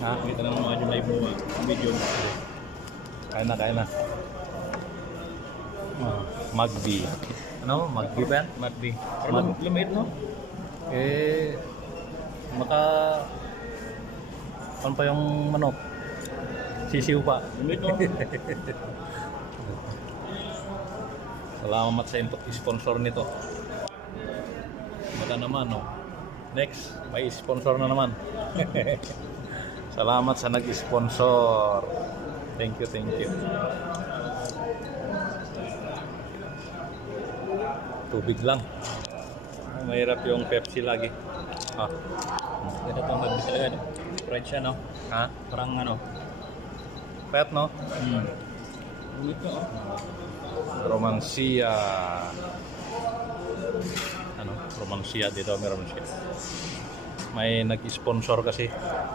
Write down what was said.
Ha? Kita na mga yung live mo, video mo. Kain na. Magbi. Ano? Magbi ba yan? Magdi. Parang lumit, no? Ano pa yung manok? Sisiw pa. Lumit, no? Salamat sa sponsor nito. Baka naman, no? Next, may sponsor na naman. Salamat sa nag-sponsor. Thank you. Tubig lang. Mahirap yung Pepsi lagi. Ito pang magdi talaga, no? Fried siya, no? Ha? Parang ano? Pet, no? Lumit, no? Romancia. Romancia dito, meron siya. May nag-sponsor kasi.